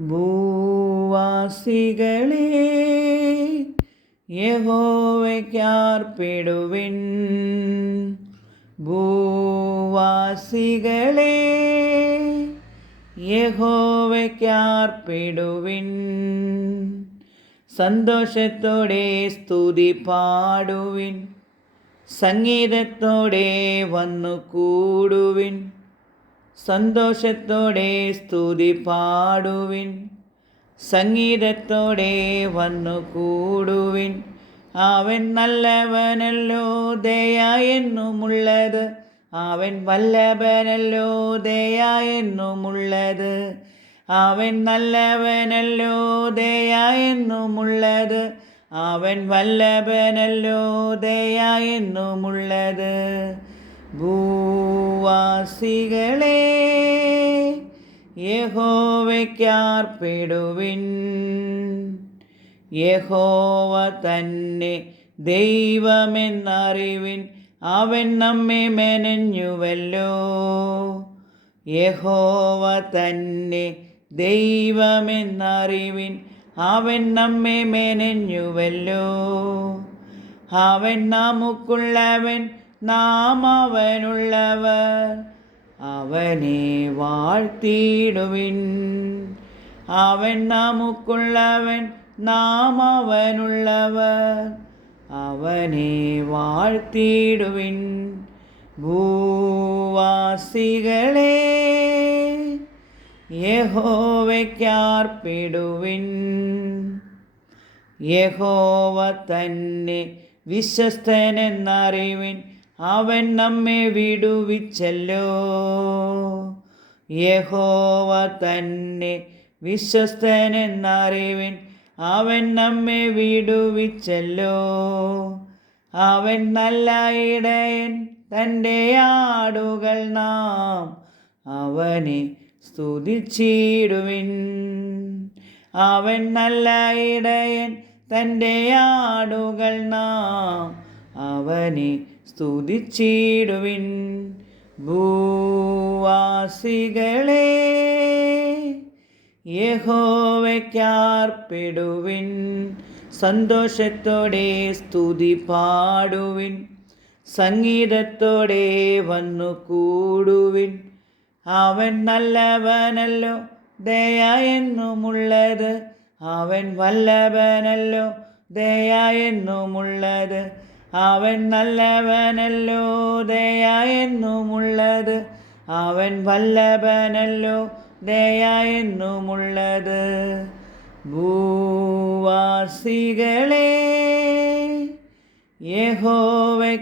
ഭൂവാസികളെ യഹോവയ്ക്കാർപ്പിടുവിൻ. ഭൂവാസികളെ യഹോവയ്ക്കാർപ്പിടുവിൻ. സന്തോഷത്തോടെ സ്തുതി പാടുവിൻ സംഗീതത്തോടെ വന്നു കൂടുവിൻ സന്തോഷത്തോടെ സ്തുതി പാടുവിൻ. സംഗീതത്തോടെ വന്നു കൂടുവിൻ അവൻ നല്ലവനല്ലോ ദയ എന്നുമുള്ളത്. അവൻ വല്ലഭനല്ലോ ദയ എന്നുമുള്ളത്. അവൻ നല്ലവനല്ലോ ദയ എന്നുമുള്ളത്. അവൻ വല്ലഭനല്ലോ ദയ എന്നുമുള്ളത്. ഭൂവാസികളെ യഹോവയ്ക്കാർപ്പിടുവിൻ. യഹോവ തന്നെ ദൈവമെന്നറിവിൻ. അവൻ നമ്മെ മെനഞ്ഞുവല്ലോ. യഹോവ തന്നെ ദൈവമെന്നറിവിൻ. അവൻ നമ്മെ മെനഞ്ഞുവല്ലോ. അവൻ നമുക്കുള്ളവൻ നാം അവനുള്ളവർ അവനെ വാഴ്ത്തിയിടുവിൻ. അവൻ നമുക്കുള്ളവൻ നാം അവനുള്ളവർ അവനെ വാഴ്ത്തിയിടുവിൻ. ഭൂവാസികളെ യഹോവയ്ക്കാർപ്പിടുവിൻ. യഹോവ തന്നെ വിശ്വസ്തനെന്നറിവിൻ. അവൻ നമ്മെ വിടുവിച്ചല്ലോ. യഹോവ തന്നെ വിശ്വസ്തനെന്നറിവിൻ അവൻ നമ്മെ വിടുവിച്ചല്ലോ. അവൻ നല്ല ഇടയൻ തന്റെ ആടുകൾ നാം അവനെ സ്തുതിച്ചിടുവിൻ. അവൻ നല്ല ഇടയൻ തന്റെ ആടുകൾ നാം അവനെ സ്തുതിച്ചിടുവിൻ ഭൂവാസികളെ യഹോവയ്ക്കാർപ്പിടുവിൻ സന്തോഷത്തോടെ സ്തുതി പാടുവിൻ സംഗീതത്തോടെ വന്നു കൂടുവിൻ അവൻ നല്ലവനല്ലോ ദയ എന്നുമുള്ളത്. അവൻ വല്ലഭനല്ലോ ദയ എന്നുമുള്ളത്. അവൻ നല്ലവനല്ലോ ദയ എന്നുമുള്ളത്. അവൻ വല്ലഭനല്ലോ ദയ എന്നുമുള്ളത്. ഭൂവാസികളെ യഹോവയ്ക്കാർപ്പിടുവിൻ